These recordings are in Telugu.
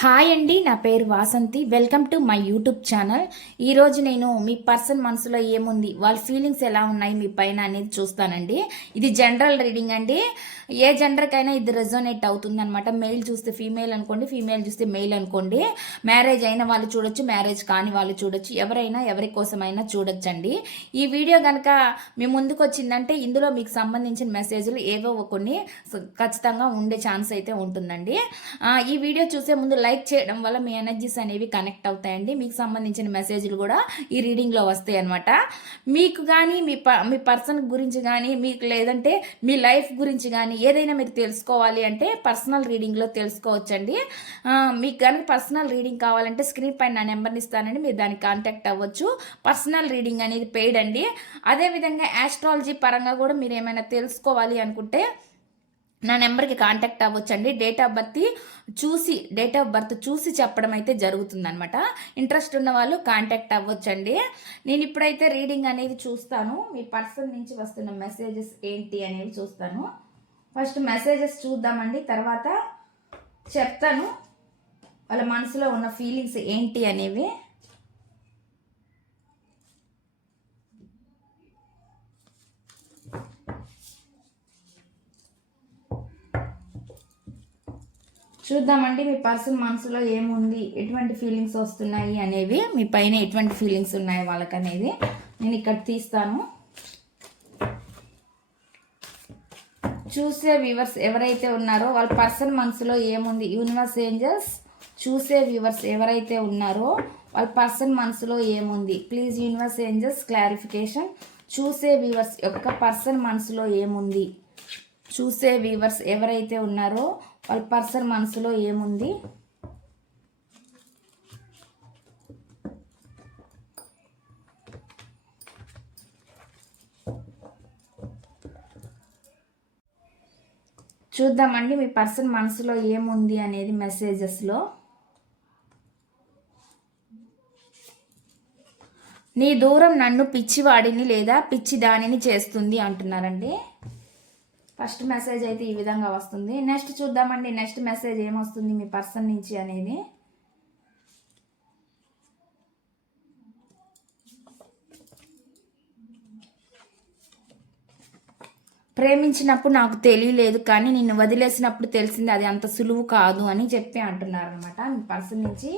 హాయ్ అండి నా పేరు Vasanthi. Welcome to my YouTube channel. ఈరోజు నేను మీ పర్సన్ మనసులో ఏముంది వాళ్ళ ఫీలింగ్స్ ఎలా ఉన్నాయి మీ పైన అనేది చూస్తానండి. ఇది జనరల్ రీడింగ్ అండి. ఏ జెండర్కైనా ఇది రెజోనేట్ అవుతుంది అనమాట మెయిల్ చూస్తే ఫీమేల్ అనుకోండి ఫీమేల్ చూస్తే మెయిల్ అనుకోండి. మ్యారేజ్ అయిన వాళ్ళు చూడొచ్చు మ్యారేజ్ కాని వాళ్ళు చూడొచ్చు. ఎవరైనా ఎవరి కోసమైనా చూడొచ్చండి. ఈ వీడియో కనుక మీ ముందుకు వచ్చిందంటే ఇందులో మీకు సంబంధించిన మెసేజ్లు ఏవో కొన్ని ఖచ్చితంగా ఉండే ఛాన్స్ అయితే ఉంటుందండి. ఈ వీడియో చూసే ముందు లైక్ చేయడం వల్ల మీ ఎనర్జీస్ అనేవి కనెక్ట్ అవుతాయండి. మీకు సంబంధించిన మెసేజ్లు కూడా ఈ రీడింగ్లో వస్తాయి అనమాట మీకు కానీ మీ ప మీ పర్సన్ గురించి కానీ మీకు లేదంటే మీ లైఫ్ గురించి కానీ ఏదైనా మీరు తెలుసుకోవాలి అంటే పర్సనల్ రీడింగ్లో తెలుసుకోవచ్చండి. మీకు కానీ పర్సనల్ రీడింగ్ కావాలంటే స్క్రీన్ పైన నా నెంబర్ని ఇస్తానండి. మీరు దానికి కాంటాక్ట్ అవ్వచ్చు. పర్సనల్ రీడింగ్ అనేది పెయిడ్ అండి. అదేవిధంగా యాస్ట్రాలజీ పరంగా కూడా మీరు ఏమైనా తెలుసుకోవాలి అనుకుంటే నా నెంబర్కి కాంటాక్ట్ అవ్వచ్చండి. డేట్ ఆఫ్ బర్త్ చూసి డేట్ ఆఫ్ బర్త్ చూసి చెప్పడం అయితే జరుగుతుందనమాట ఇంట్రెస్ట్ ఉన్న వాళ్ళు కాంటాక్ట్ అవ్వచ్చండి. నేను ఇప్పుడైతే రీడింగ్ అనేది చూస్తాను. మీ పర్సన్ నుంచి వస్తున్న మెసేజెస్ ఏంటి అనేది చూస్తాను. ఫస్ట్ మెసేజెస్ చూద్దామండి. తర్వాత చెప్తాను. వాళ్ళ మనసులో ఉన్న ఫీలింగ్స్ ఏంటి అనేవి. చూద్దామండి మీ పర్సన్ మనసులో ఏముంది? ఎటువంటి ఫీలింగ్స్ వస్తున్నాయి అనేవి మీ పైన ఎటువంటి ఫీలింగ్స్ ఉన్నాయి వాళ్ళకి అనేది నేను ఇక్కడ తీస్తాను. చూసే వ్యూవర్స్ ఎవరైతే ఉన్నారో వాళ్ళ పర్సన్ మనసులో ఏముంది? యూనివర్స్ ఏంజల్స్ చూసే వ్యూవర్స్ ఎవరైతే ఉన్నారో వాళ్ళ పర్సన్ మనసులో ఏముంది? Please universe angels clarification. చూసే వ్యూవర్స్ యొక్క పర్సన్ మనసులో ఏముంది? చూసే వ్యూవర్స్ ఎవరైతే ఉన్నారో వాళ్ళ పర్సన్ మనసులో ఏముంది? చూద్దామండి మీ పర్సన్ మనసులో ఏముంది అనేది మెసేజెస్లో. నీ దూరం నన్ను పిచ్చివాడిని లేదా పిచ్చి దానిని చేస్తుంది అంటున్నారండి. ఫస్ట్ మెసేజ్ అయితే ఈ విధంగా వస్తుంది. నెక్స్ట్ చూద్దామండి నెక్స్ట్ మెసేజ్ ఏమొస్తుంది మీ పర్సన్ నుంచి అనేది. ప్రేమించినప్పుడు నాకు తెలియలేదు కానీ నిన్ను వదిలేసినప్పుడు తెలిసింది అది అంత సులువు కాదు అని చెప్పి అంటున్నారు అనమాట మీ పర్సన్ నుంచి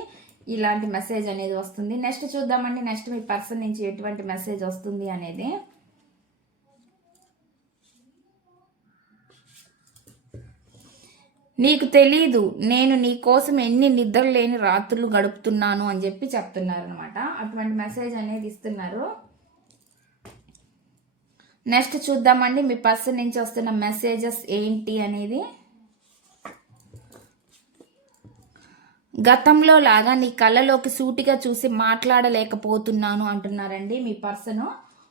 ఇలాంటి మెసేజ్ అనేది వస్తుంది. నెక్స్ట్ చూద్దామండి నెక్స్ట్ మీ పర్సన్ నుంచి ఎటువంటి మెసేజ్ వస్తుంది అనేది. నీకు తెలీదు నేను నీ కోసం ఎన్ని నిద్ర లేని రాత్రులు గడుపుతున్నాను అని చెప్పి చెప్తున్నారు అనమాట అటువంటి మెసేజ్ అనేది ఇస్తున్నారు. నెక్స్ట్ చూద్దామండి మీ పర్సన్ నుంచి వస్తున్న మెసేజెస్ ఏంటి అనేది. గతంలో లాగా నీ కళ్ళలోకి సూటిగా చూసి మాట్లాడలేకపోతున్నాను అంటున్నారండి మీ పర్సను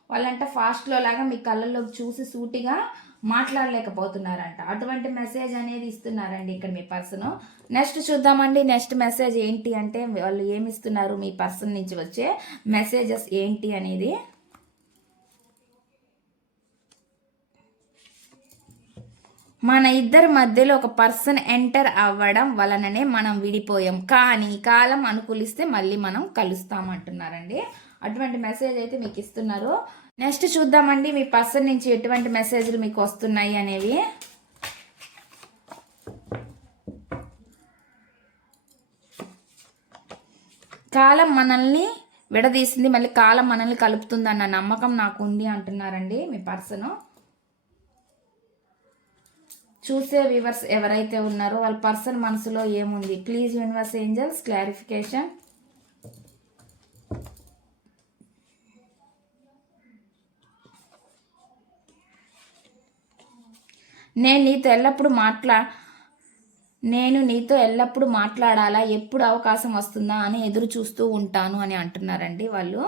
వాళ్ళంటే ఫాస్ట్లో లాగా మీ కళ్ళలోకి చూసి సూటిగా మాట్లాడలేకపోతున్నారంట. అటువంటి మెసేజ్ అనేది ఇస్తున్నారండి ఇక్కడ మీ పర్సన్ నెక్స్ట్ చూద్దామండి. నెక్స్ట్ మెసేజ్ ఏంటి అంటే వాళ్ళు ఏమి ఇస్తున్నారు మీ పర్సన్ నుంచి వచ్చే మెసేజెస్ ఏంటి అనేది. మన ఇద్దరి మధ్యలో ఒక పర్సన్ ఎంటర్ అవ్వడం వలననే మనం విడిపోయాం. కానీ కాలం అనుకూలిస్తే మళ్ళీ మనం కలుస్తామంటున్నారండి. అటువంటి మెసేజ్ అయితే మీకు ఇస్తున్నారు. నెక్స్ట్ చూద్దామండి మీ పర్సన్ నుంచి ఎటువంటి మెసేజ్లు మీకు వస్తున్నాయి అనేవి. కాలం మనల్ని విడదీసింది మళ్ళీ కాలం మనల్ని కలుపుతుంది అన్న నమ్మకం నాకు ఉంది అంటున్నారండి మీ పర్సను చూసే వ్యూవర్స్ ఎవరైతే ఉన్నారో వాళ్ళ పర్సన్ మనసులో ఏముంది? ప్లీజ్ యూనివర్స్ ఏంజల్స్ క్లారిఫికేషన్ నేను నీతో ఎల్లప్పుడూ మాట్లా నేను నీతో ఎల్లప్పుడూ మాట్లాడాలా? ఎప్పుడు అవకాశం వస్తుందా అని ఎదురు చూస్తూ ఉంటాను అని అంటున్నారండి వాళ్ళు.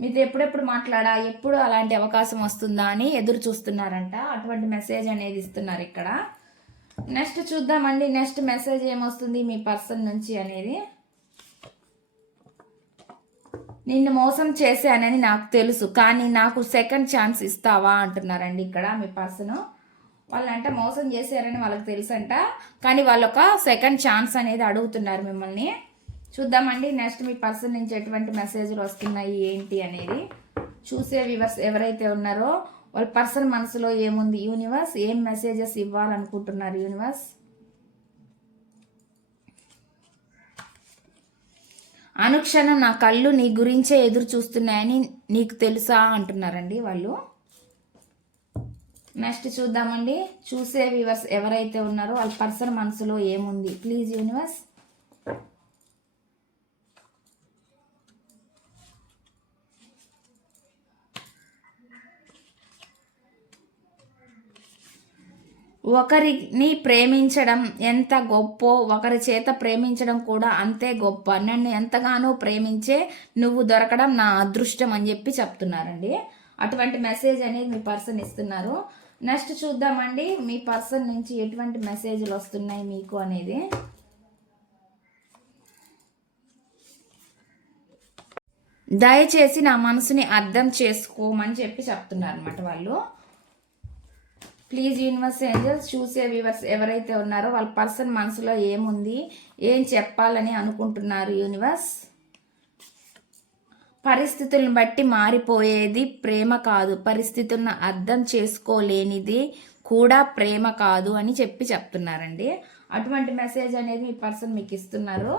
మీతో ఎప్పుడెప్పుడు మాట్లాడా? ఎప్పుడు అలాంటి అవకాశం వస్తుందా అని ఎదురు చూస్తున్నారంట. అటువంటి మెసేజ్ అనేది ఇస్తున్నారు ఇక్కడ. నెక్స్ట్ చూద్దామండి. నెక్స్ట్ మెసేజ్ ఏమొస్తుంది మీ పర్సన్ నుంచి అనేది? నిన్ను మోసం చేశానని నాకు తెలుసు కానీ నాకు సెకండ్ ఛాన్స్ ఇస్తావా? అంటున్నారండి ఇక్కడ మీ పర్సన్. వాళ్ళంట మోసం చేశారని వాళ్ళకి తెలుసంట. కానీ వాళ్ళు ఒక సెకండ్ ఛాన్స్ అనేది అడుగుతున్నారు మిమ్మల్ని. చూద్దామండి నెక్స్ట్ మీ పర్సన్ నుంచి ఎటువంటి మెసేజ్లు వస్తున్నాయి ఏంటి అనేది. చూసే వివర్స్ ఎవరైతే ఉన్నారో వాళ్ళ పర్సన్ మనసులో ఏముంది? యూనివర్స్ ఏం మెసేజెస్ ఇవ్వాలనుకుంటున్నారు యూనివర్స్ అనుక్షణం నా కళ్ళు నీ గురించే ఎదురు చూస్తున్నాయని నీకు తెలుసా అంటున్నారండి వాళ్ళు. నెక్స్ట్ చూద్దామండి. చూసే వివర్స్ ఎవరైతే ఉన్నారో వాళ్ళ పర్సన్ మనసులో ఏముంది? ప్లీజ్ యూనివర్స్ ఒకరిని ప్రేమించడం ఎంత గొప్పో ఒకరి చేత ప్రేమించడం కూడా అంతే గొప్ప. నన్ను ఎంతగానో ప్రేమించే నువ్వు దొరకడం నా అదృష్టం అని చెప్పి చెప్తున్నారండి. అటువంటి మెసేజ్ అనేది మీ పర్సన్ ఇస్తున్నారు. నెక్స్ట్ చూద్దామండి మీ పర్సన్ నుంచి ఎటువంటి మెసేజ్లు వస్తున్నాయి మీకు అనేది. దయచేసి నా మనసుని అర్థం చేసుకోమని చెప్పి చెప్తున్నారు అనమాట వాళ్ళు. ప్లీజ్ యూనివర్స్ ఏంజల్స్ చూసే వ్యూవర్స్ ఎవరైతే ఉన్నారో వాళ్ళ పర్సన్ మనసులో ఏముంది ఏం చెప్పాలని అనుకుంటున్నారు యూనివర్స్ పరిస్థితులను బట్టి మారిపోయేది ప్రేమ కాదు. పరిస్థితులను అర్థం చేసుకోలేనిది కూడా ప్రేమ కాదు అని చెప్పి చెప్తున్నారండి. అటువంటి మెసేజ్ అనేది మీ పర్సన్ మీకు ఇస్తున్నారు.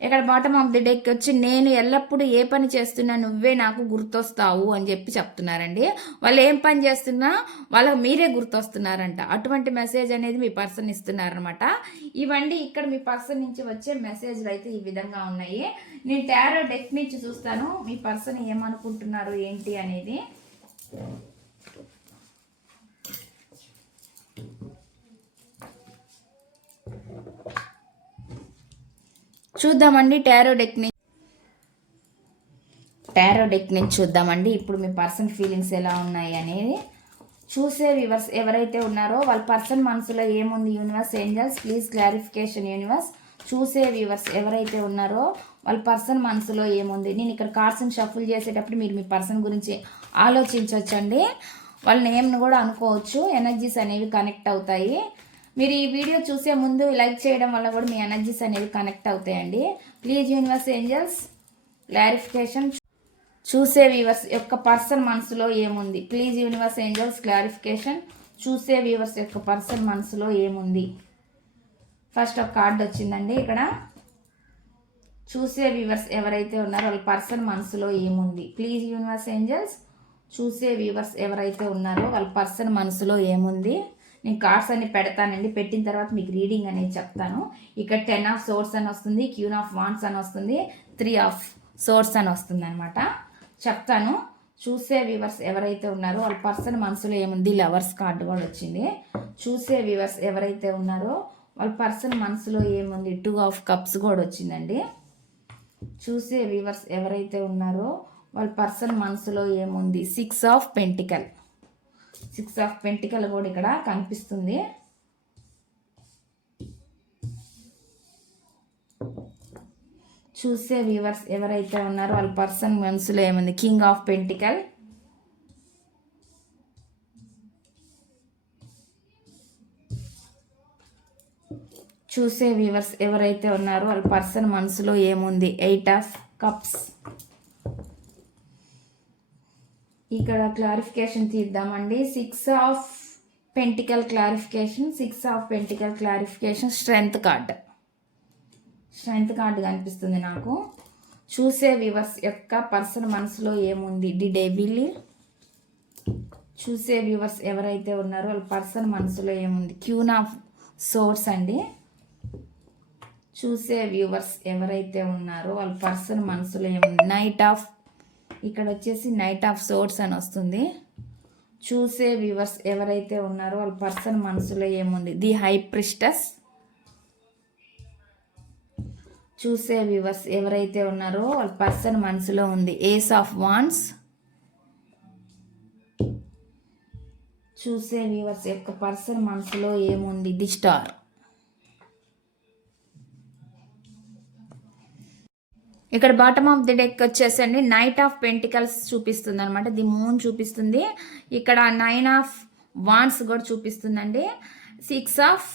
ఇక్కడ బాటమ్ ఆఫ్ ది డెక్ వచ్చి నేను ఎల్లప్పుడూ ఏ పని చేస్తున్నా నువ్వే నాకు గుర్తొస్తావు అని చెప్పి చెప్తున్నారండి. వాళ్ళు ఏం పని చేస్తున్నా వాళ్ళకి మీరే గుర్తొస్తున్నారంట. అటువంటి మెసేజ్ అనేది మీ పర్సన్ ఇస్తున్నారనమాట ఇవన్నీ ఇక్కడ మీ పర్సన్ నుంచి వచ్చే మెసేజ్లు అయితే ఈ విధంగా ఉన్నాయి. నేను టారో డెక్ నుంచి చూస్తాను. మీ పర్సన్ ఏమనుకుంటున్నారు ఏంటి అనేది. చూద్దామండి టారో డెక్ నుంచి టారో డెక్ నుంచి చూద్దామండి. ఇప్పుడు మీ పర్సన్ ఫీలింగ్స్ ఎలా ఉన్నాయి అనేది. చూసే వివర్స్ ఎవరైతే ఉన్నారో వాళ్ళ పర్సన్ మనసులో ఏముంది? Universe angels please clarification universe చూసే వ్యూవర్స్ ఎవరైతే ఉన్నారో వాళ్ళ పర్సన్ మనసులో ఏముంది? నేను ఇక్కడ కార్డ్స్ని షఫుల్ చేసేటప్పుడు మీరు మీ పర్సన్ గురించి ఆలోచించవచ్చండి వాళ్ళ నేమ్ను కూడా అనుకోవచ్చు. ఎనర్జీస్ అనేవి కనెక్ట్ అవుతాయి. మీరు ఈ వీడియో చూసే ముందు లైక్ చేయడం వల్ల కూడా మీ ఎనర్జీస్ అనేవి కనెక్ట్ అవుతాయండి. ప్లీజ్ యూనివర్స్ ఏంజల్స్ క్లారిఫికేషన్ చూసే వ్యూవర్స్ యొక్క పర్సన్ మనసులో ఏముంది? ప్లీజ్ యూనివర్స్ ఏంజల్స్ క్లారిఫికేషన్ చూసే వ్యూవర్స్ యొక్క పర్సన్ మనసులో ఏముంది? ఫస్ట్ ఒక కార్డు వచ్చిందండి ఇక్కడ. చూసే వ్యూవర్స్ ఎవరైతే ఉన్నారో వాళ్ళ పర్సన్ మనసులో ఏముంది? ప్లీజ్ యూనివర్స్ ఏంజల్స్ చూసే వ్యూవర్స్ ఎవరైతే ఉన్నారో వాళ్ళ పర్సన్ మనసులో ఏముంది? నేను కార్డ్స్ అన్ని పెడతానండి. పెట్టిన తర్వాత మీకు రీడింగ్ అనేది చెప్తాను. ఇక్కడ టెన్ ఆఫ్ సోర్స్ అని వస్తుంది క్యూన్ ఆఫ్ వాన్స్ అని వస్తుంది త్రీ ఆఫ్ సోర్స్ అని వస్తుంది అనమాట చెప్తాను. చూసే వ్యూవర్స్ ఎవరైతే ఉన్నారో వాళ్ళ పర్సన్ మనసులో ఏముంది? లవర్స్ కార్డు కూడా వచ్చింది. చూసే వ్యూవర్స్ ఎవరైతే ఉన్నారో వాళ్ళ పర్సన్ మనసులో ఏముంది? టూ ఆఫ్ కప్స్ కూడా వచ్చిందండి. చూసే వ్యూవర్స్ ఎవరైతే ఉన్నారో వాళ్ళ పర్సన్ మనసులో ఏముంది? Six of pentacle six of pentacle కూడా ఇక్కడ కనిపిస్తుంది. చూసే వ్యూవర్స్ ఎవరైతే ఉన్నారో వాళ్ళ పర్సన్ మనసులో ఏముంది? కింగ్ ఆఫ్ పెంటికల్ చూసే వ్యూవర్స్ ఎవరైతే ఉన్నారో వాళ్ళ పర్సన్ మనసులో ఏముంది? ఎయిట్ ఆఫ్ కప్స్ ఇక్కడ clarification తీద్దామండి. Six of pentacle clarification six of pentacle clarification strength card strength card కనిపిస్తుంది నాకు. చూసే వ్యూవర్స్ యొక్క పర్సన్ మనసులో ఏముంది? డి డెవిల్ చూసే వ్యూవర్స్ ఎవరైతే ఉన్నారో వాళ్ళ పర్సన్ మనసులో ఏముంది? క్యూన్ ఆఫ్ సోర్స్ అండి. చూసే వ్యూవర్స్ ఎవరైతే ఉన్నారో వాళ్ళ పర్సన్ మనసులో ఏముంది? నైట్ ఆఫ్ ఇక్కడ వచ్చేసి నైట్ ఆఫ్ సోర్స్ అని వస్తుంది. చూసే వ్యూవర్స్ ఎవరైతే ఉన్నారో వాళ్ళ పర్సన్ మనసులో ఏముంది? ది హై ప్రిస్టస్ చూసే వ్యూవర్స్ ఎవరైతే ఉన్నారో వాళ్ళ పర్సన్ మనసులో ఉంది. ఏస్ ఆఫ్ వాన్స్ చూసే వ్యూవర్స్ యొక్క పర్సన్ మనసులో ఏముంది? ది స్టార్ ఇక్కడ బాటమ్ ఆఫ్ ది డెక్ వచ్చేసండి. నైట్ ఆఫ్ పెంటికల్స్ చూపిస్తుంది అనమాట ది మూన్ చూపిస్తుంది. ఇక్కడ నైన్ ఆఫ్ వాన్స్ కూడా చూపిస్తుందండి. సిక్స్ ఆఫ్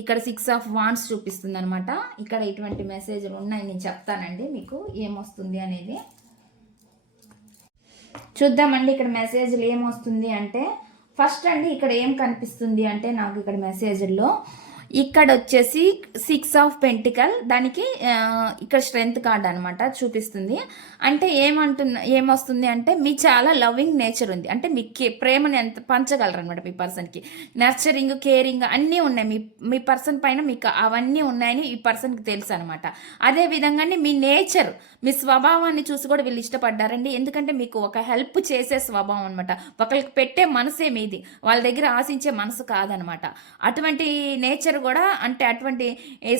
ఇక్కడ సిక్స్ ఆఫ్ వాన్స్ చూపిస్తుంది అనమాట ఇక్కడ ఇటువంటి మెసేజ్లు ఉన్నాయి. నేను చెప్తానండి మీకు ఏమొస్తుంది అనేది. చూద్దామండి ఇక్కడ మెసేజ్లు ఏమొస్తుంది అంటే ఫస్ట్ అండి ఇక్కడ ఏం కనిపిస్తుంది అంటే నాకు ఇక్కడ మెసేజ్లో ఇక్కడ వచ్చేసి సిక్స్ ఆఫ్ పెంటికల్ దానికి ఇక్కడ స్ట్రెంగ్త్ కార్డ్ అనమాట చూపిస్తుంది. అంటే ఏమంటున్న ఏమొస్తుంది అంటే మీ చాలా లవింగ్ నేచర్ ఉంది. అంటే మీ కే- ప్రేమని ఎంత పంచగలరు అనమాట మీ పర్సన్కి నర్చరింగ్ కేరింగ్ అన్నీ ఉన్నాయి. మీ మీ పర్సన్ పైన మీకు అవన్నీ ఉన్నాయని ఈ పర్సన్కి తెలుసు అనమాట అదే విధంగానే మీ నేచర్ మీ స్వభావాన్ని చూసి కూడా వీళ్ళు ఇష్టపడ్డారండి. ఎందుకంటే మీకు ఒక హెల్ప్ చేసే స్వభావం అనమాట ఒకరికి పెట్టే మనసే మీది. వాళ్ళ దగ్గర ఆశించే మనసు కాదనమాట అటువంటి నేచర్ కూడా అంటే అటువంటి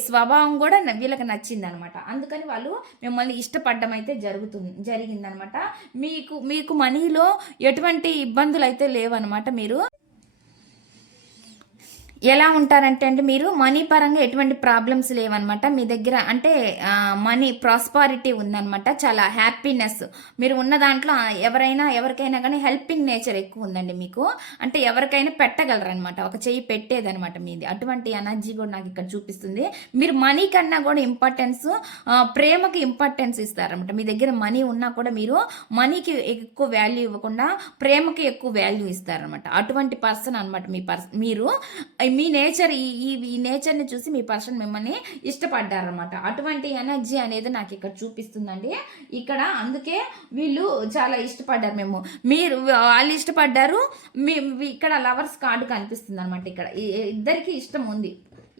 స్వభావం కూడా వీళ్ళకి నచ్చింది అనమాట అందుకని వాళ్ళు మిమ్మల్ని ఇష్టపడడం అయితే జరుగుతుంది జరిగిందనమాట. మీకు మీకు మనీలో ఎటువంటి ఇబ్బందులు అయితే లేవన్నమాట మీరు. ఎలా ఉంటారంటే అంటే మీరు మనీ పరంగా ఎటువంటి ప్రాబ్లమ్స్ లేవన్నమాట. మీ దగ్గర అంటే మనీ ప్రాస్పారిటీ ఉందన్నమాట. చాలా హ్యాపీనెస్ మీరు ఉన్న దాంట్లో ఎవరైనా ఎవరికైనా కానీ హెల్పింగ్ నేచర్ ఎక్కువ ఉందండి మీకు. అంటే ఎవరికైనా పెట్టగలరనమాట ఒక చెయ్యి పెట్టేదనమాట మీది. అటువంటి ఎనర్జీ కూడా నాకు ఇక్కడ చూపిస్తుంది. మీరు మనీ కన్నా కూడా ఇంపార్టెన్స్ ప్రేమకి ఇంపార్టెన్స్ ఇస్తారనమాట మీ దగ్గర మనీ ఉన్నా కూడా మీరు మనీకి ఎక్కువ వాల్యూ ఇవ్వకుండా ప్రేమకి ఎక్కువ వాల్యూ ఇస్తారనమాట అటువంటి పర్సన్ అనమాట మీ పర్సన్ మీరు. మీ నేచర్ ఈ ఈ నేచర్ని చూసి మీ పర్సన్ మిమ్మల్ని ఇష్టపడ్డారనమాట అటువంటి ఎనర్జీ అనేది నాకు ఇక్కడ చూపిస్తుందండి. ఇక్కడ అందుకే వీళ్ళు చాలా ఇష్టపడ్డారు మేము. మీరు వాళ్ళు ఇష్టపడ్డారు మీ ఇక్కడ లవర్స్ కార్డు కనిపిస్తుంది అనమాట ఇక్కడ ఇద్దరికి ఇష్టం ఉంది.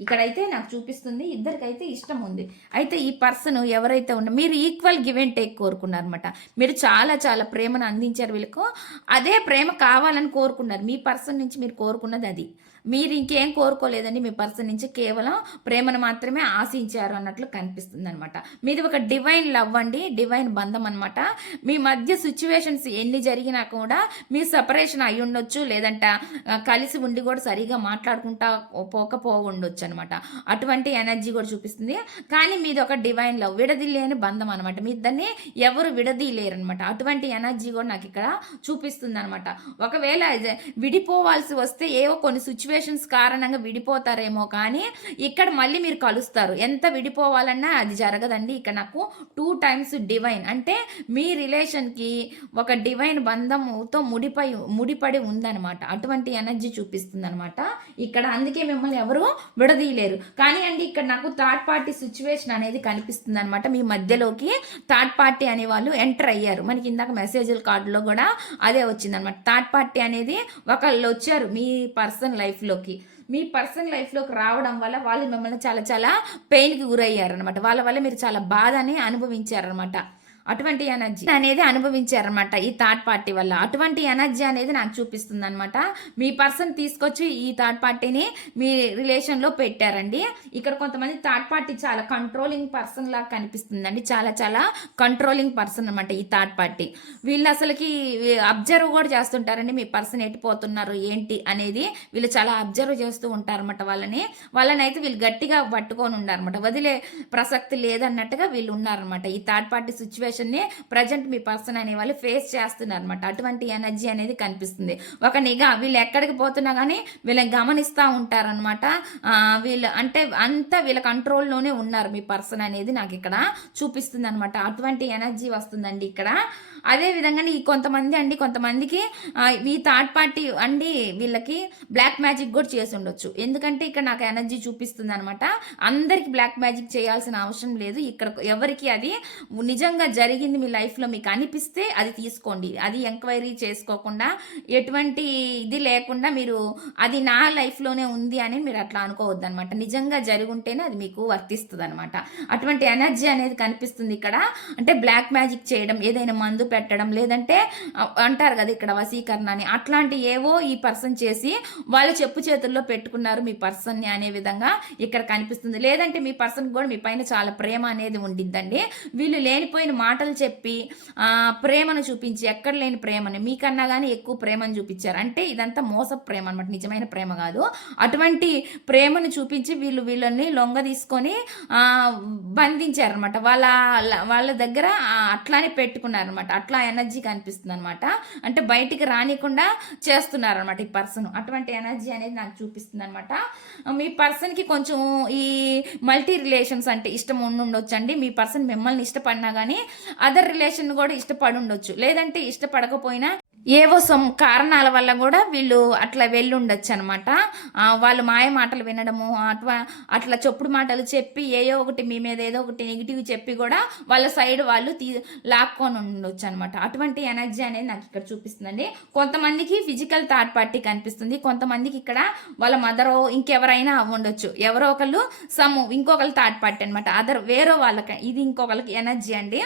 ఇక్కడైతే నాకు చూపిస్తుంది ఇద్దరికైతే ఇష్టం ఉంది. అయితే ఈ పర్సన్ ఎవరైతే ఉన్న మీరు ఈక్వల్ గివ్ అండ్ టేక్ కోరుకున్నారనమాట మీరు చాలా చాలా ప్రేమను అందించారు వీళ్ళకు. అదే ప్రేమ కావాలని కోరుకున్నారు. మీ పర్సన్ నుంచి మీరు కోరుకున్నది అది. మీరు ఇంకేం కోరుకోలేదండి. మీ పర్సన్ నుంచి కేవలం ప్రేమను మాత్రమే ఆశించారు అన్నట్లు కనిపిస్తుంది అనమాట మీది ఒక డివైన్ లవ్ అండి. డివైన్ బంధం అనమాట మీ మధ్య సిచ్యువేషన్స్ ఎన్ని జరిగినా కూడా మీ సపరేషన్ అయి ఉండొచ్చు. లేదంట కలిసి ఉండి కూడా సరిగా మాట్లాడుకుంటా పోకపో ఉండొచ్చు అనమాట అటువంటి ఎనర్జీ కూడా చూపిస్తుంది. కానీ మీది ఒక డివైన్ లవ్ విడదీలేని బంధం అనమాట మీ ఇద్దరిని ఎవరు విడదీయలేరు అనమాట అటువంటి ఎనర్జీ కూడా నాకు ఇక్కడ చూపిస్తుంది అనమాట ఒకవేళ విడిపోవాల్సి వస్తే ఏవో కొన్ని సిచ్యువేషన్స్ కారణంగా విడిపోతారేమో కానీ ఇక్కడ మళ్ళీ మీరు కలుస్తారు. ఎంత విడిపోవాలన్నా అది జరగదండి. ఇక్కడ నాకు టూ టైమ్స్ డివైన్ అంటే మీ రిలేషన్కి ఒక డివైన్ బంధంతో ముడిపై ముడిపడి ఉందన్నమాట. అటువంటి ఎనర్జీ చూపిస్తుంది అనమాట ఇక్కడ అందుకే మిమ్మల్ని ఎవరు విడదీయలేరు. కానీ అండి ఇక్కడ నాకు థర్డ్ పార్టీ సిచ్యువేషన్ అనేది కనిపిస్తుంది అనమాట మీ మధ్యలోకి థర్డ్ పార్టీ అనే వాళ్ళు ఎంటర్ అయ్యారు. మనకి ఇందాక మెసేజ్ల కార్డులో కూడా అదే వచ్చిందనమాట థర్డ్ పార్టీ అనేది ఒకళ్ళు వచ్చారు మీ పర్సన్ లైఫ్లోకి మీ పర్సనల్ లైఫ్లోకి రావడం వల్ల వాళ్ళు మిమ్మల్ని చాలా చాలా పెయిన్కి గురయ్యారనమాట వాళ్ళ వల్ల మీరు చాలా బాధని అనుభవించారనమాట అటువంటి ఎనర్జీ అనేది అనుభవించారనమాట ఈ థర్డ్ పార్టీ వల్ల. అటువంటి ఎనర్జీ అనేది నాకు చూపిస్తుంది అనమాట మీ పర్సన్ తీసుకొచ్చి ఈ థర్డ్ పార్టీని మీ రిలేషన్లో పెట్టారండి. ఇక్కడ కొంతమంది థర్డ్ పార్టీ చాలా కంట్రోలింగ్ పర్సన్ లాగా కనిపిస్తుందండి. చాలా చాలా కంట్రోలింగ్ పర్సన్ అనమాట ఈ థర్డ్ పార్టీ. వీళ్ళు అసలుకి అబ్జర్వ్ కూడా చేస్తుంటారండి. మీ పర్సన్ ఎట్టిపోతున్నారు ఏంటి అనేది వీళ్ళు చాలా అబ్జర్వ్ చేస్తూ ఉంటారన్నమాట వాళ్ళని. వాళ్ళని అయితే వీళ్ళు గట్టిగా పట్టుకొని ఉన్నారన్నమాట వదిలే ప్రసక్తి లేదన్నట్టుగా వీళ్ళు ఉన్నారన్నమాట ఈ థర్డ్ పార్టీ సిచ్యువేషన్ని ప్రజెంట్ మీ పర్సన్ అనే వాళ్ళు ఫేస్ చేస్తున్నారు అనమాట అటువంటి ఎనర్జీ అనేది కనిపిస్తుంది. ఒక నిఘా వీళ్ళు ఎక్కడికి పోతున్నా కానీ వీళ్ళని గమనిస్తూ ఉంటారనమాట వీళ్ళు అంటే అంతా వీళ్ళ కంట్రోల్లోనే ఉన్నారు మీ పర్సన్ అనేది నాకు ఇక్కడ చూపిస్తుంది అనమాట అటువంటి ఎనర్జీ వస్తుందండి ఇక్కడ. అదే విధంగా ఈ కొంతమంది అండి కొంతమందికి ఈ థర్డ్ పార్టీ అండి వీళ్ళకి బ్లాక్ మ్యాజిక్ కూడా చేసి ఉండొచ్చు. ఎందుకంటే ఇక్కడ నాకు ఎనర్జీ చూపిస్తుంది అనమాట అందరికి బ్లాక్ మ్యాజిక్ చేయాల్సిన అవసరం లేదు. ఇక్కడ ఎవరికి అది నిజంగా జరిగింది మీ లైఫ్లో మీకు అనిపిస్తే అది తీసుకోండి. అది ఎంక్వైరీ చేసుకోకుండా ఎటువంటి ఇది లేకుండా మీరు అది నా లైఫ్లోనే ఉంది అని మీరు అట్లా అనుకోవద్దు అనమాట నిజంగా జరిగి ఉంటేనే అది మీకు వర్తిస్తుంది అనమాట అటువంటి ఎనర్జీ అనేది కనిపిస్తుంది ఇక్కడ. అంటే బ్లాక్ మ్యాజిక్ చేయడం ఏదైనా మందు పెట్టడం లేదంటే అంటారు కదా ఇక్కడ వశీకరణ అని. అట్లాంటి ఏవో ఈ పర్సన్ చేసి వాళ్ళు చెప్పు చేతుల్లో పెట్టుకున్నారు మీ పర్సన్ని అనే విధంగా ఇక్కడ కనిపిస్తుంది. లేదంటే మీ పర్సన్ కూడా మీ పైన చాలా ప్రేమ అనేది ఉండిద్దండి. వీళ్ళు లేనిపోయిన మాట మాటలు చెప్పి ప్రేమను చూపించి ఎక్కడ లేని ప్రేమని మీకన్నా కానీ ఎక్కువ ప్రేమను చూపించారు. అంటే ఇదంతా మోస ప్రేమ అనమాట నిజమైన ప్రేమ కాదు. అటువంటి ప్రేమను చూపించి వీళ్ళు వీళ్ళని లొంగ తీసుకొని బంధించారనమాట. వాళ్ళ వాళ్ళ దగ్గర అట్లానే పెట్టుకున్నారనమాట. అట్లా ఎనర్జీ కనిపిస్తుంది అనమాట అంటే బయటికి రానికుండా చేస్తున్నారనమాట ఈ పర్సన్. అటువంటి ఎనర్జీ అనేది నాకు చూపిస్తుంది అనమాట మీ పర్సన్కి కొంచెం ఈ మల్టీ రిలేషన్స్ అంటే ఇష్టం ఉండి ఉండొచ్చండి మీ పర్సన్ మిమ్మల్ని ఇష్టపడినా కానీ అదర్ రిలేషన్ కూడా ఇష్టపడి ఉండొచ్చు. లేదంటే ఇష్టపడకపోయినా ఏవో సొమ్ కారణాల వల్ల కూడా వీళ్ళు అట్లా వెళ్ళుండొచ్చు అనమాట వాళ్ళు మాయ మాటలు వినడము అట్లా అట్లా చొప్పుడు మాటలు చెప్పి ఏయో ఒకటి మీ మీద ఏదో ఒకటి నెగిటివ్ చెప్పి కూడా వాళ్ళ సైడ్ వాళ్ళు తీ లాక్కొని ఉండొచ్చు అనమాట అటువంటి ఎనర్జీ అనేది నాకు ఇక్కడ చూపిస్తుందండి. కొంతమందికి ఫిజికల్ థర్డ్ పార్టీ కనిపిస్తుంది. కొంతమందికి ఇక్కడ వాళ్ళ మదరో ఇంకెవరైనా ఉండొచ్చు. ఎవరో ఒకళ్ళు సమ్ ఇంకొకరు థర్డ్ పార్టీ అనమాట అదర్ వేరే వాళ్ళకి ఇది ఇంకొకరికి ఎనర్జీ అండి.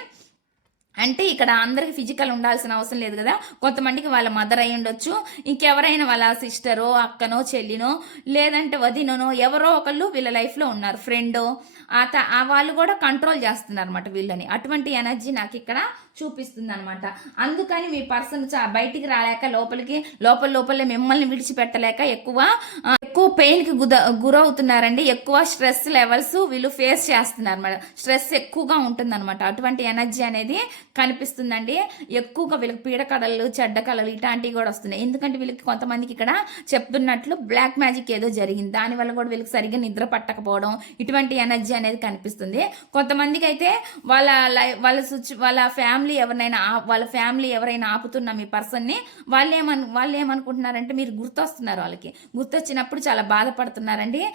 అంటే ఇక్కడ అందరికి ఫిజికల్ ఉండాల్సిన అవసరం లేదు కదా. కొంతమందికి వాళ్ళ మదర్ అయి ఉండొచ్చు. ఇంకెవరైనా వాళ్ళ సిస్టరో అక్కనో చెల్లినో లేదంటే వదిననో ఎవరో ఒకళ్ళు వీళ్ళ లైఫ్లో ఉన్నారు. ఫ్రెండో ఆ త- ఆ వాళ్ళు కూడా కంట్రోల్ చేస్తున్నారు అనమాట వీళ్ళని. అటువంటి ఎనర్జీ నాకు ఇక్కడ చూపిస్తుంది అనమాట అందుకని మీ పర్సన్ చా బయటికి రాలేక లోపలికి లోపల లోపలే మిమ్మల్ని విడిచిపెట్టలేక ఎక్కువ ఎక్కువ పెయిన్కి గుద గురవుతున్నారండి. ఎక్కువ స్ట్రెస్ లెవెల్స్ వీళ్ళు ఫేస్ చేస్తున్నారు అనమాట స్ట్రెస్ ఎక్కువగా ఉంటుందన్నమాట. అటువంటి ఎనర్జీ అనేది కనిపిస్తుందండి. ఎక్కువగా వీళ్ళకి పీడకడలు చెడ్డ కళలు ఇట్లాంటివి కూడా వస్తున్నాయి. ఎందుకంటే వీళ్ళకి కొంతమందికి ఇక్కడ చెప్తున్నట్లు బ్లాక్ మ్యాజిక్ ఏదో జరిగింది. దానివల్ల కూడా వీళ్ళకి సరిగ్గా నిద్ర పట్టకపోవడం ఇటువంటి ఎనర్జీ అనేది కనిపిస్తుంది. కొంతమందికి అయితే వాళ్ళ లై వాళ్ళ వాళ్ళ ఫ్యామిలీ ఎవరినైనా వాళ్ళ ఫ్యామిలీ ఎవరైనా ఆపుతున్న మీ పర్సన్ని వాళ్ళు ఏమను వాళ్ళు ఏమనుకుంటున్నారంటే మీరు గుర్తొస్తున్నారు వాళ్ళకి. గుర్తొచ్చినప్పుడు చాలా బాధపడుతున్నారండి.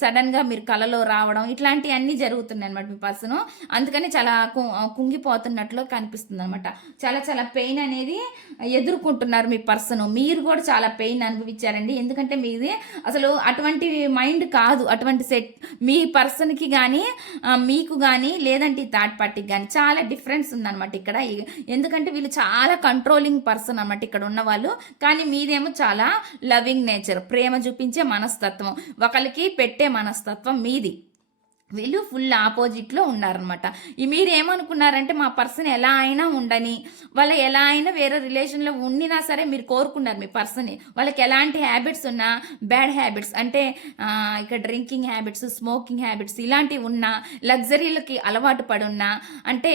సడన్గా మీరు కలలో రావడం ఇట్లాంటివన్నీ జరుగుతున్నాయి అనమాట మీ పర్సన్. అందుకని చాలా కు- కుంగిపోతున్నట్లు కనిపిస్తుంది అనమాట చాలా చాలా పెయిన్ అనేది ఎదుర్కొంటున్నారు మీ పర్సన్. మీరు కూడా చాలా పెయిన్ అనుభవించారండి. ఎందుకంటే మీది అసలు అటువంటి మైండ్ కాదు. అటువంటి సెట్ మీ పర్సన్కి కానీ మీకు కానీ లేదంటే థర్డ్ పార్టీకి కానీ చాలా డిఫరెన్స్ ఉందన్నమాట ఇక్కడ. ఎందుకంటే వీళ్ళు చాలా కంట్రోలింగ్ పర్సన్ అన్నమాట ఇక్కడ ఉన్న వాళ్ళు కానీ మీదేమో చాలా లవింగ్ నేచర్ ప్రేమ చూపించే మనస్తత్వం. ఒకరికి పెట్టే మనస్తత్వం మీది. వీళ్ళు ఫుల్ ఆపోజిట్లో ఉన్నారనమాట మీరు ఏమనుకున్నారంటే మా పర్సన్ ఎలా అయినా ఉండని వాళ్ళు ఎలా అయినా వేరే రిలేషన్లో ఉండినా సరే మీరు కోరుకున్నారు మీ పర్సన్ని వాళ్ళకి ఎలాంటి హ్యాబిట్స్ ఉన్నా బ్యాడ్ హ్యాబిట్స్ అంటే ఇక డ్రింకింగ్ హ్యాబిట్స్ స్మోకింగ్ హ్యాబిట్స్ ఇలాంటివి ఉన్నా లగ్జరీలకి అలవాటు పడున్నా అంటే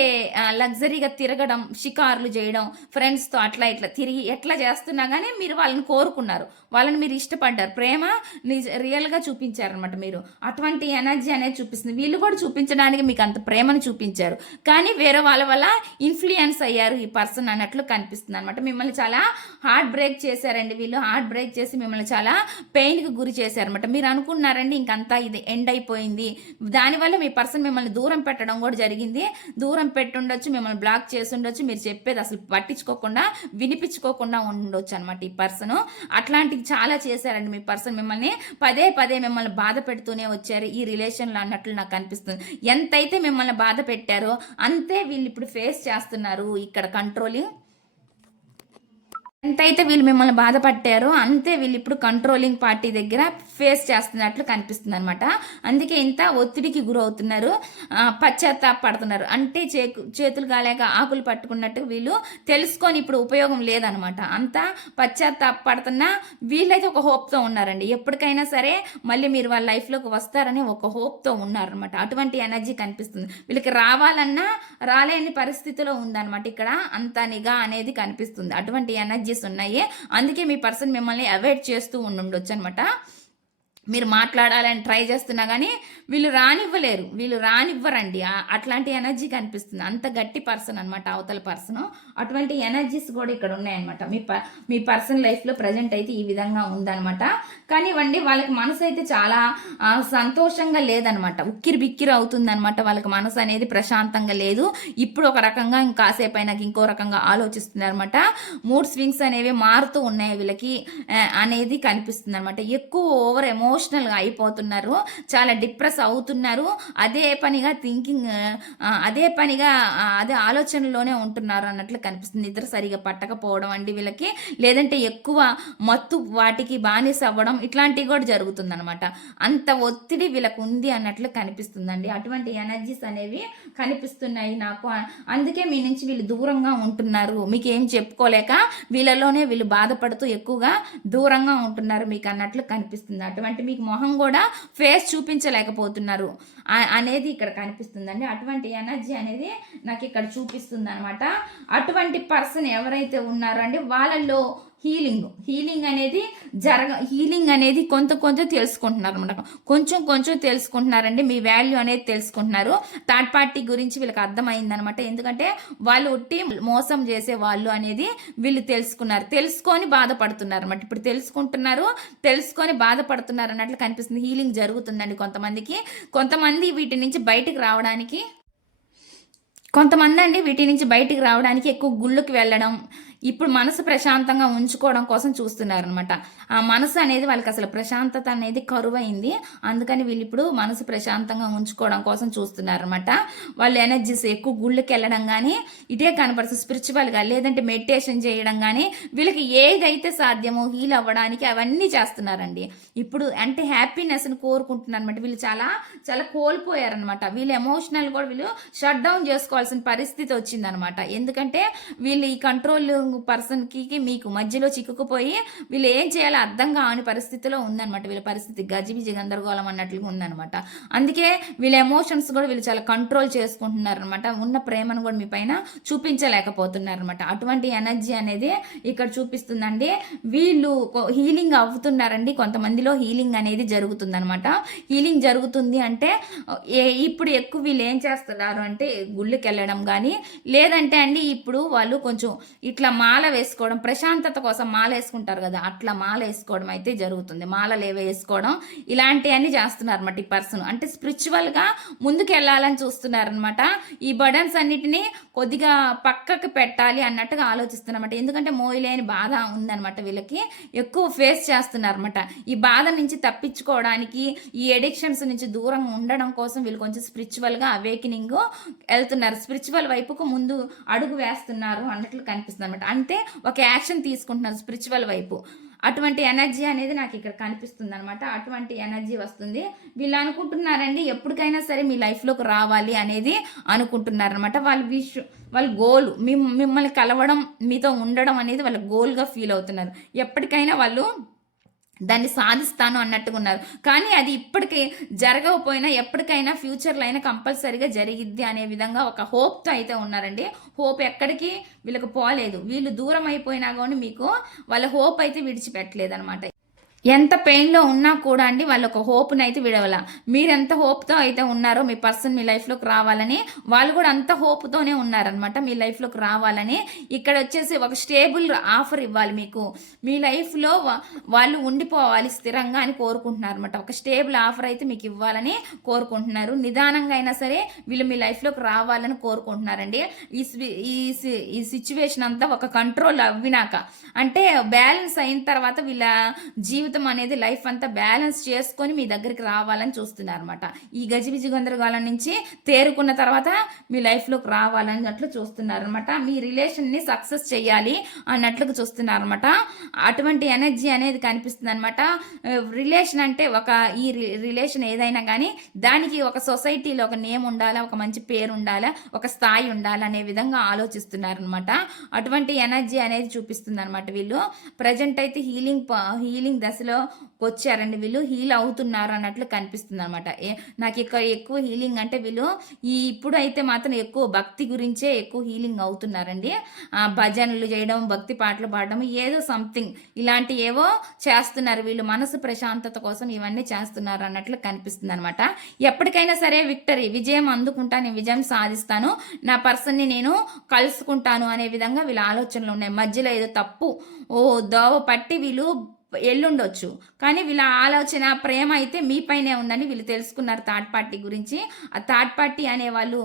లగ్జరీగా తిరగడం షికార్లు చేయడం ఫ్రెండ్స్తో అట్లా ఇట్లా తిరిగి ఎట్లా చేస్తున్నా కానీ మీరు వాళ్ళని కోరుకున్నారు. వాళ్ళని మీరు ఇష్టపడ్డారు. ప్రేమ నిజ రియల్గా చూపించారనమాట మీరు. అటువంటి ఎనర్జీ అనేది చూపిస్తుంది. వీళ్ళు కూడా చూపించడానికి మీకు అంత ప్రేమను చూపించారు. కానీ వేరే వాళ్ళ వల్ల ఇన్ఫ్లుయెన్స్ అయ్యారు ఈ పర్సన్ అన్నట్లు కనిపిస్తుంది అనమాట మిమ్మల్ని చాలా హార్ట్ బ్రేక్ చేశారండి వీళ్ళు. హార్ట్ బ్రేక్ చేసి మిమ్మల్ని చాలా పెయిన్కి గురి చేశారనమాట మీరు అనుకున్నారండి ఇంకంతా ఇది ఎండ్ అయిపోయింది. దానివల్ల మీ పర్సన్ మిమ్మల్ని దూరం పెట్టడం కూడా జరిగింది. దూరం పెట్టుండొచ్చు మిమ్మల్ని బ్లాక్ చేసి ఉండొచ్చు మీరు చెప్పేది అసలు పట్టించుకోకుండా వినిపించుకోకుండా ఉండొచ్చు అనమాట ఈ పర్సన్. ఇలాంటివి చాలా చేశారండి మీ పర్సన్ మిమ్మల్ని. పదే పదే మిమ్మల్ని బాధ పెడుతూనే వచ్చారు. ఈ రిలేషన్లో అన్నట్లు నాకు అనిపిస్తుంది. ఎంతైతే మిమ్మల్ని బాధ పెట్టారో అంతే వీళ్ళు ఇప్పుడు ఫేస్ చేస్తున్నారు. ఇక్కడ కంట్రోలింగ్ ఎంతైతే వీళ్ళు మిమ్మల్ని బాధపట్టారో అంతే వీళ్ళు ఇప్పుడు కంట్రోలింగ్ పార్టీ దగ్గర ఫేస్ చేస్తున్నట్లు కనిపిస్తుంది అనమాట అందుకే ఇంత ఒత్తిడికి గురవుతున్నారు పశ్చాత్తాపడుతున్నారు అంటే చేకు చేతులు కాలేక ఆకులు పట్టుకున్నట్టు వీళ్ళు తెలుసుకొని ఇప్పుడు ఉపయోగం లేదనమాట అంతా పశ్చాత్తాపడుతున్నా వీళ్ళైతే ఒక హోప్తో ఉన్నారండి. ఎప్పటికైనా సరే మళ్ళీ మీరు వాళ్ళ లైఫ్లోకి వస్తారని ఒక హోప్తో ఉన్నారనమాట అటువంటి ఎనర్జీ కనిపిస్తుంది. వీళ్ళకి రావాలన్నా రాలేని పరిస్థితిలో ఉందన్నమాట. ఇక్కడ అంత నిఘా అనేది కనిపిస్తుంది. అటువంటి ఎనర్జీ ఉన్నాయి. అందుకే మీ పర్సన్ మిమ్మల్ని అవాయిడ్ చేస్తూ ఉండుండొచ్చు అనమాట మీరు మాట్లాడాలని ట్రై చేస్తున్నా కానీ వీళ్ళు రానివ్వలేరు. వీళ్ళు రానివ్వరండి. అట్లాంటి ఎనర్జీ కనిపిస్తుంది. అంత గట్టి పర్సన్ అనమాట అవతల పర్సన్. అటువంటి ఎనర్జీస్ కూడా ఇక్కడ ఉన్నాయన్నమాట. మీ ప మీ పర్సన్ లైఫ్లో ప్రజెంట్ అయితే ఈ విధంగా ఉందన్నమాట. కానివ్వండి వాళ్ళకి మనసు అయితే చాలా సంతోషంగా లేదనమాట ఉక్కిరి బిక్కిరి అవుతుందనమాట వాళ్ళకి మనసు అనేది ప్రశాంతంగా లేదు. ఇప్పుడు ఒక రకంగా ఇంకాసేపు అయినాక ఇంకో రకంగా ఆలోచిస్తున్నారనమాట మూడ్ స్వింగ్స్ అనేవి మారుతూ ఉన్నాయి వీళ్ళకి అనేది కనిపిస్తుంది అనమాట ఎక్కువ ఓవర్ ఎమో ఎమోషనల్గా అయిపోతున్నారు చాలా డిప్రెస్ అవుతున్నారు. అదే పనిగా థింకింగ్ అదే పనిగా అదే ఆలోచనలోనే ఉంటున్నారు అన్నట్లు కనిపిస్తుంది. నిద్ర సరిగా పట్టకపోవడం అండి వీళ్ళకి. లేదంటే ఎక్కువ మత్తు వాటికి బానిస అవ్వడం ఇట్లాంటివి కూడా జరుగుతుందన్నమాట. అంత ఒత్తిడి వీళ్ళకు ఉంది అన్నట్లు కనిపిస్తుందండి. అటువంటి ఎనర్జీస్ అనేవి కనిపిస్తున్నాయి నాకు. అందుకే మీ నుంచి వీళ్ళు దూరంగా ఉంటున్నారు. మీకు ఏం చెప్పుకోలేక వీళ్ళలోనే వీళ్ళు బాధపడుతూ ఎక్కువగా దూరంగా ఉంటున్నారు మీకు అన్నట్లు కనిపిస్తుంది. అటువంటి మీకు మొహం కూడా ఫేస్ చూపించలేకపోతున్నారు. అనేది ఇక్కడ కనిపిస్తుందండి. అటువంటి ఎనర్జీ అనేది నాకు ఇక్కడ చూపిస్తుంది అనమాట అటువంటి పర్సన్ ఎవరైతే ఉన్నారో అండి వాళ్ళల్లో హీలింగ్. హీలింగ్ అనేది జరగ హీలింగ్ అనేది కొంత కొంచెం తెలుసుకుంటున్నారు అనమాట కొంచెం కొంచెం తెలుసుకుంటున్నారండి మీ వాల్యూ అనేది తెలుసుకుంటున్నారు. థర్డ్ పార్టీ గురించి వీళ్ళకి అర్థమైందనమాట ఎందుకంటే వాళ్ళు ఉట్టి మోసం చేసే వాళ్ళు అనేది వీళ్ళు తెలుసుకున్నారు. తెలుసుకొని బాధపడుతున్నారు అనమాట ఇప్పుడు తెలుసుకుంటున్నారు తెలుసుకొని బాధపడుతున్నారు అన్నట్లు కనిపిస్తుంది. హీలింగ్ జరుగుతుందండి కొంతమందికి. కొంతమంది వీటి నుంచి బయటకు రావడానికి కొంతమంది అండి వీటి నుంచి బయటికి రావడానికి ఎక్కువ గుళ్ళకి వెళ్ళడం ఇప్పుడు మనసు ప్రశాంతంగా ఉంచుకోవడం కోసం చూస్తున్నారనమాట ఆ మనసు అనేది వాళ్ళకి అసలు ప్రశాంతత అనేది కరువైంది. అందుకని వీళ్ళు ఇప్పుడు మనసు ప్రశాంతంగా ఉంచుకోవడం కోసం చూస్తున్నారనమాట వాళ్ళు ఎనర్జీస్ ఎక్కువ గుళ్ళకి వెళ్ళడం కానీ ఇదే కనపడుతుంది స్పిరిచువల్గా లేదంటే మెడిటేషన్ చేయడం కానీ వీళ్ళకి ఏదైతే సాధ్యమో హీల్ అవ్వడానికి అవన్నీ చేస్తున్నారండి. ఇప్పుడు అంటే హ్యాపీనెస్ని కోరుకుంటున్నారు అనమాట వీళ్ళు చాలా చాలా కోల్పోయారనమాట వీళ్ళు ఎమోషనల్ కూడా వీళ్ళు షట్ డౌన్ చేసుకోవాల్సిన పరిస్థితి వచ్చిందనమాట ఎందుకంటే వీళ్ళు ఈ కంట్రోల్ పర్సన్కి మీకు మధ్యలో చిక్కుకుపోయి వీళ్ళు ఏం చేయాలో అర్థం కాని పరిస్థితిలో ఉందన్నమాట. వీళ్ళ పరిస్థితి గజిబిజి గందరగోళం అన్నట్లుగా ఉందన్నమాట. అందుకే వీళ్ళ ఎమోషన్స్ కూడా వీళ్ళు చాలా కంట్రోల్ చేసుకుంటున్నారు అనమాట ఉన్న ప్రేమను కూడా మీ పైన చూపించలేకపోతున్నారు అనమాట అటువంటి ఎనర్జీ అనేది ఇక్కడ చూపిస్తుందండి. వీళ్ళు హీలింగ్ అవుతున్నారండి. కొంతమందిలో హీలింగ్ అనేది జరుగుతుందనమాట హీలింగ్ జరుగుతుంది అంటే ఏ ఇప్పుడు ఎక్కువ వీళ్ళు ఏం చేస్తున్నారు అంటే గుళ్ళకి వెళ్ళడం కానీ లేదంటే అండి ఇప్పుడు వాళ్ళు కొంచెం ఇట్లా మాల వేసుకోవడం ప్రశాంతత కోసం మాల వేసుకుంటారు కదా అట్లా మాల వేసుకోవడం అయితే జరుగుతుంది. మాలలు ఏవో వేసుకోవడం ఇలాంటివన్నీ చేస్తున్నారు అనమాట ఈ పర్సన్. అంటే స్పిరిచువల్గా ముందుకు వెళ్ళాలని చూస్తున్నారు అనమాట ఈ బర్డన్స్ అన్నిటినీ కొద్దిగా పక్కకు పెట్టాలి అన్నట్టుగా ఆలోచిస్తున్నమాట ఎందుకంటే మోయలేని బాధ ఉందన్నమాట వీళ్ళకి. ఎక్కువ ఫేస్ చేస్తున్నారన్నమాట. ఈ బాధ నుంచి తప్పించుకోవడానికి ఈ ఎడిక్షన్స్ నుంచి దూరంగా ఉండడం కోసం వీళ్ళు కొంచెం స్పిరిచువల్గా అవేకినింగ్ వెళ్తున్నారు. స్పిరిచువల్ వైపుకు ముందు అడుగు వేస్తున్నారు అన్నట్లు కనిపిస్తుంది అనమాట అంటే ఒక యాక్షన్ తీసుకుంటున్నారు స్పిరిచువల్ వైపు. అటువంటి ఎనర్జీ అనేది నాకు ఇక్కడ కనిపిస్తుంది అనమాట అటువంటి ఎనర్జీ వస్తుంది. వీళ్ళు అనుకుంటున్నారండి ఎప్పటికైనా సరే మీ లైఫ్లోకి రావాలి అనేది అనుకుంటున్నారనమాట వాళ్ళ విష్ వాళ్ళ గోల్ మిమ్మల్ని కలవడం మీతో ఉండడం అనేది వాళ్ళ గోల్గా ఫీల్ అవుతున్నారు. ఎప్పటికైనా వాళ్ళు దాన్ని సాధిస్తాను అన్నట్టుగా ఉన్నారు కానీ అది ఇప్పటికే జరగకపోయినా ఎప్పటికైనా ఫ్యూచర్లో అయినా కంపల్సరీగా జరిగిద్ది అనే విధంగా ఒక హోప్తో అయితే ఉన్నారండి. హోప్ ఎక్కడికి వీళ్ళకి పోలేదు. వీళ్ళు దూరం అయిపోయినా కానీ మీకు వాళ్ళ హోప్ అయితే విడిచిపెట్టలేదు అనమాట ఎంత పెయిన్లో ఉన్నా కూడా అండి వాళ్ళు ఒక హోప్ని అయితే విడవల. మీరు ఎంత హోప్తో అయితే ఉన్నారో మీ పర్సన్ మీ లైఫ్లోకి రావాలని వాళ్ళు కూడా అంత హోప్తోనే ఉన్నారనమాట మీ లైఫ్లోకి రావాలని. ఇక్కడ వచ్చేసి ఒక స్టేబుల్ ఆఫర్ ఇవ్వాలి మీకు. మీ లైఫ్లో వాళ్ళు ఉండిపోవాలి స్థిరంగా అని కోరుకుంటున్నారు అనమాట ఒక స్టేబుల్ ఆఫర్ అయితే మీకు ఇవ్వాలని కోరుకుంటున్నారు. నిదానంగా అయినా సరే వీళ్ళు మీ లైఫ్లోకి రావాలని కోరుకుంటున్నారండి. ఈ స్వి- ఈ సి- ఈ సిచ్యువేషన్ అంతా ఒక కంట్రోల్ అవ్వినాక. అంటే బ్యాలెన్స్ అయిన తర్వాత వీళ్ళ జీవితం అనేది లైఫ్ అంతా బ్యాలెన్స్ చేసుకొని మీ దగ్గరికి రావాలని చూస్తున్నారు అనమాట ఈ గజిబిజి గందరగోళం నుంచి తేరుకున్న తర్వాత మీ లైఫ్లోకి రావాలన్నట్లు చూస్తున్నారు అనమాట మీ రిలేషన్ని సక్సెస్ చేయాలి అన్నట్లుగా చూస్తున్నారు అనమాట అటువంటి ఎనర్జీ అనేది కనిపిస్తుంది అనమాట రిలేషన్ అంటే ఒక ఈ రిలేషన్ ఏదైనా కానీ దానికి ఒక సొసైటీలో ఒక నేమ్ ఉండాలా ఒక మంచి పేరు ఉండాలా ఒక స్థాయి ఉండాలి అనే విధంగా ఆలోచిస్తున్నారు అనమాట అటువంటి ఎనర్జీ అనేది చూపిస్తుంది అనమాట వీళ్ళు. ప్రజెంట్ అయితే హీలింగ్ హీలింగ్ దశలో వచ్చారండి వీళ్ళు హీల్ అవుతున్నారు అన్నట్లు కనిపిస్తుంది అనమాట నాకు ఇక్కడ ఎక్కువ హీలింగ్ అంటే వీళ్ళు ఈ ఇప్పుడైతే మాత్రం ఎక్కువ భక్తి గురించే ఎక్కువ హీలింగ్ అవుతున్నారండి. భజనలు చేయడం భక్తి పాటలు పాడడం ఏదో సంథింగ్ ఇలాంటి ఏవో చేస్తున్నారు వీళ్ళు మనసు ప్రశాంతత కోసం ఇవన్నీ చేస్తున్నారు అన్నట్లు కనిపిస్తుంది అనమాట ఎప్పటికైనా సరే విక్టరీ విజయం అందుకుంటా నేను విజయం సాధిస్తాను. నా పర్సన్ని నేను కలుసుకుంటాను అనే విధంగా వీళ్ళ ఆలోచనలు ఉన్నాయి. మధ్యలో ఏదో తప్పు ఓ దోవ పట్టి వీళ్ళు ఎల్లుండొచ్చు. కానీ వీళ్ళ ఆలోచన ప్రేమ అయితే మీ పైనే ఉందని వీళ్ళు తెలుసుకున్నారు థర్డ్ పార్టీ గురించి. ఆ థర్డ్ పార్టీ అనే వాళ్ళు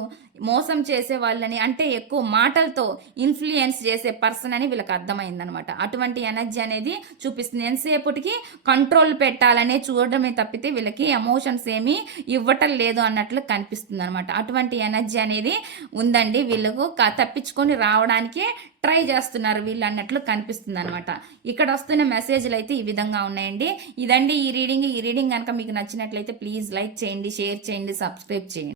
మోసం చేసే వాళ్ళని అంటే ఎక్కువ మాటలతో ఇన్ఫ్లుయెన్స్ చేసే పర్సన్ అని వీళ్ళకి అర్థమైందనమాట. అటువంటి ఎనర్జీ అనేది చూపిస్తుంది. ఎంతసేపటికి కంట్రోల్ పెట్టాలనే చూడడమే తప్పితే వీళ్ళకి ఎమోషన్స్ ఏమీ ఇవ్వటం లేదు అన్నట్లు కనిపిస్తుంది అనమాట అటువంటి ఎనర్జీ అనేది ఉందండి. వీళ్ళకు తప్పించుకొని రావడానికి ట్రై చేస్తున్నారు వీళ్ళు అన్నట్లు కనిపిస్తుంది అనమాట ఇక్కడ వస్తున్న మెసేజ్లు అయితే ఈ విధంగా ఉన్నాయండి. ఇదండి ఈ రీడింగ్. ఈ రీడింగ్ కనుక మీకు నచ్చినట్లయితే ప్లీజ్ లైక్ చేయండి షేర్ చేయండి సబ్స్క్రైబ్ చేయండి.